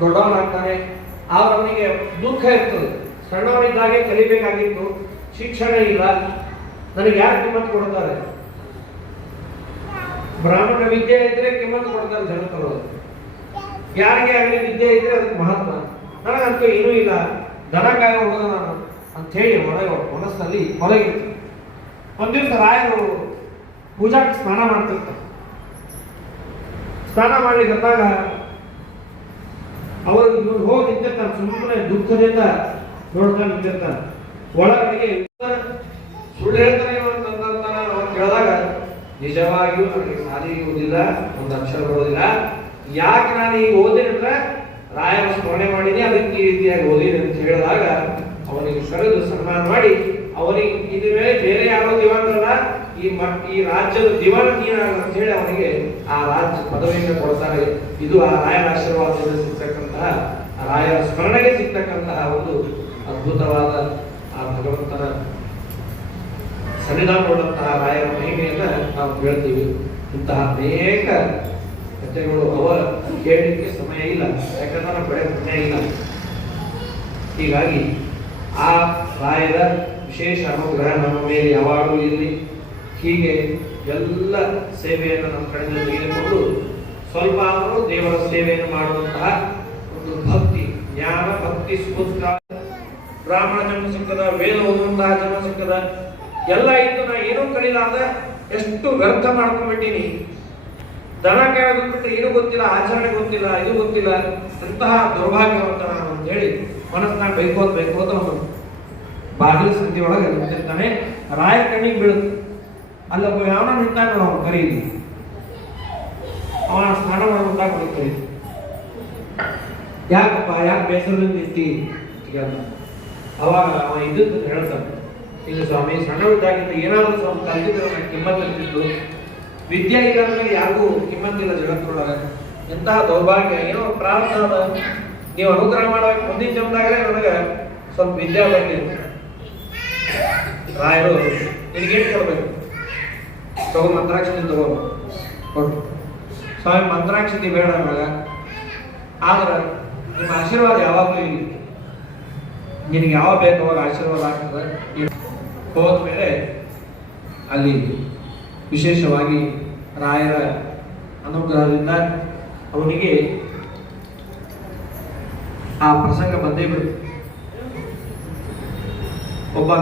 ದೊಡ್ಡವನಾಗ್ತಾನೆ, ಅವನಿಗೆ ದುಃಖ ಇರ್ತದೆ. ಸಣ್ಣವನಿದ್ದಾಗೆ ಕಲಿಬೇಕಾಗಿತ್ತು, ಶಿಕ್ಷಣ ಇಲ್ಲ, ನನಗೆ ಯಾರು ಕಿಮ್ಮತ್ತು ಕೊಡ್ತಾರೆ? ಬ್ರಾಹ್ಮಣ ವಿದ್ಯೆ ಇದ್ರೆ ಕಿಮ್ಮತ್ತು ಕೊಡ್ತಾರೆ ಜನಕರು. ಯಾರಿಗೆ ಆಗಲಿ ವಿದ್ಯೆ ಇದ್ರೆ ಅದಕ್ಕೆ ಮಹತ್ವ. ನನಗಂತೂ ಏನೂ ಇಲ್ಲ, ದನಕ್ಕಾಗ ಹುಡುಗ ನಾನು ಅಂತ ಹೇಳಿ ಮನಸ್ಸಿನಲ್ಲಿ ಹೊರಗಿರ್ತಾರೆ. ಒಂದ್ ದಿವಸ ರಾಯರು ಪೂಜಾಕ್ಕೆ ಸ್ನಾನ ಮಾಡ್ತಿರ್ತಾರೆ. ಸ್ನಾನ ಮಾಡ್ಲಿಕ್ಕೆ ಬಂದಾಗ ಅವರು ಇವ್ರು ಹೋಗಿ ನಿಂತಿರ್ತಾರೆ. ಸುಮ್ಮನೆ ದುಃಖದಿಂದ ನೋಡ್ತಾ ನಿಂತಿರ್ತಾರೆ. ಒಳಗಡೆಗೆ ಸುಳ್ಳು ಹೇಳ್ತಾನೆ ಅಂತಂತ ನಾವು ಕೇಳಿದಾಗ, ನಿಜವಾಗಿಯೂ ನನಗೆ ಸಾಲಿ ಓದಿಲ್ಲ, ಒಂದು ಅಕ್ಷರ ಬರೋದಿಲ್ಲ. ಯಾಕೆ ನಾನು ಈಗ ಓದಿನ ಅಂದ್ರೆ ರಾಯರ ಸ್ಮರಣೆ ಮಾಡಿನಿ, ಅದಕ್ಕೆ ಈ ರೀತಿಯಾಗಿ ಓದಿನಿ ಅಂತ ಹೇಳಿದಾಗ ಅವನಿಗೆ ಕರೆದು ಸನ್ಮಾನ ಮಾಡಿ, ಅವನಿಗೆ ಇದ್ರ ಮೇಲೆ ಬೇರೆ ಯಾರೋ ದಿವಾನರಲ್ಲ, ಈ ರಾಜ್ಯದ ದಿವಾನ ನೀನಾಗ ಅಂತ ಹೇಳಿ ಅವನಿಗೆ ಆ ರಾಜ್ಯ ಪದವಿಯನ್ನು ಕೊಡ್ತಾರೆ. ಇದು ಆ ರಾಯರ ಆಶೀರ್ವಾದದಿಂದ ಸಿಗ್ತಕ್ಕಂತಹ, ರಾಯರ ಸ್ಮರಣೆಗೆ ಸಿಗ್ತಕ್ಕಂತಹ ಒಂದು ಅದ್ಭುತವಾದ ಆ ಭಗವಂತನ ಸನ್ನಿಧಾನ ನೋಡುವಂತಹ ರಾಯರ ಮಹಿಮೆಯನ್ನ ನಾವು ಕೇಳ್ತೀವಿ. ಇಂತಹ ಅನೇಕ ಕಥೆಗಳು ಅವರ ಕೇಳಲಿಕ್ಕೆ ಸಮಯ ಇಲ್ಲ, ಯಾಕಂದ್ರೆ ಬಳೆ ಪುಣ್ಯ ಇಲ್ಲ. ಹೀಗಾಗಿ ಆ ರಾಯರ ವಿಶೇಷ ಅನುಗ್ರಹ ನಮ್ಮ ಮೇಲೆ ಯಾವಾಗಲೂ ಇರಲಿ. ಹೀಗೆ ಎಲ್ಲ ಸೇವೆಯನ್ನು ನಮ್ಮ ಕಡೆಯಿಂದ ತೆಗೆದುಕೊಂಡು ಸ್ವಲ್ಪ ಆದರೂ ದೇವರ ಸೇವೆಯನ್ನು ಮಾಡುವಂತಹ ಒಂದು ಭಕ್ತಿ, ಜ್ಞಾನ, ಭಕ್ತಿ, ಸ್ಫೂರ್ತ, ಬ್ರಾಹ್ಮಣ ಜನ್ಮ ಸಿಕ್ಕದ, ವೇದ ಓದುವಂತಹ ಜನ್ಮ ಸಿಕ್ಕದ, ಎಲ್ಲ ಇದ್ದು ನಾ ಏನೂ ಕಲಿಲಾರ್ದ ಎಷ್ಟು ವ್ಯರ್ಥ ಮಾಡ್ಕೊಂಡ್ಬಿಟ್ಟೀನಿ. ದನ ಕಾಯೋದ್ಬಿಟ್ಟು ಏನು ಗೊತ್ತಿಲ್ಲ, ಆಚರಣೆ ಗೊತ್ತಿಲ್ಲ, ಇದು ಗೊತ್ತಿಲ್ಲ, ಅಂತಹ ದುರ್ಭಾಗ್ಯವಂತ ನಾನು ಅಂತ ಹೇಳಿ ಮನಸ್ಸಿನಾಗ ಬೈಕೋತ್ ಅವನು ಬಾಗಿಲು ಸಂಧಿ ಒಳಗೆ ನಿಂತಿರ್ತಾನೆ. ರಾಯ ಕಣ್ಣಿಗೆ ಬೀಳುತ್ತೆ. ಅಲ್ಲೊಬ್ಬ ಯಾವನ ನಿಂತಾಗ ಅವನು ಕರೀಲಿ, ಅವನ ಸ್ನಾನ ಮಾಡುವಂತಾಗ ಅವನಿಗೆ ಕರೀಲಿ. ಯಾಕಪ್ಪ, ಯಾಕೆ ಬೇಸರದಿಂದ ನಿಂತಿ? ಅವಾಗ ಅವ ಇದ್ದದ್ದು ಹೇಳ್ತಾನೆ, ಇಲ್ಲ ಸ್ವಾಮಿ, ಸಣ್ಣವಿದ್ದಾಗಿಂದ ಏನಾದರೂ ಸ್ವಲ್ಪ ಕಲಿತಿದ್ರೆ ನನಗೆ ಕಿಮ್ಮತ್ತು ಇರ್ತಿತ್ತು. ವಿದ್ಯೆ ಇಲ್ಲ ಅಂದ್ರೆ ಯಾರಿಗೂ ಕಿಮ್ಮತ್ತಿಲ್ಲ ಜಗತ್ತೊಳಗೆ. ಎಂತಹ ದೌರ್ಭಾಗ್ಯ, ಏನೋ ಪ್ರಾರಂಭ ನೀವು ಅನುಗ್ರಹ ಮಾಡೋಕೆ ಮುಂದಿನ ಜನ್ಮದಾಗಲೇ ನನಗೆ ಸ್ವಲ್ಪ ವಿದ್ಯಾ ಬಂದಿದೆ. ರಾಯರು ನಿನಗೇನು ಕೊಡ್ಬೇಕು? ತಗೋ, ಮಂತ್ರಾಕ್ಷತೆ ತಗೋ ಕೊಟ್ಟು. ಸ್ವಾಮಿ, ಮಂತ್ರಾಕ್ಷತೆ ಬೇಡ ಮಗ, ಆದ್ರೆ ನಿಮ್ಮ ಆಶೀರ್ವಾದ ಯಾವಾಗಲೂ ಇಲ್ಲ. ನಿನಗೆ ಯಾವ ಬೇಕು ಅವಾಗ ಆಶೀರ್ವಾದ ಆಗ್ತದೆ. ಹೋದ್ಮೇಲೆ ಅಲ್ಲಿ ವಿಶೇಷವಾಗಿ ರಾಯರ ಅನುಗ್ರಹದಿಂದ ಅವನಿಗೆ ಆ ಪ್ರಸಂಗ ಬಂದೇ ಬಿಡುತ್ತೆ. ಒಬ್ಬ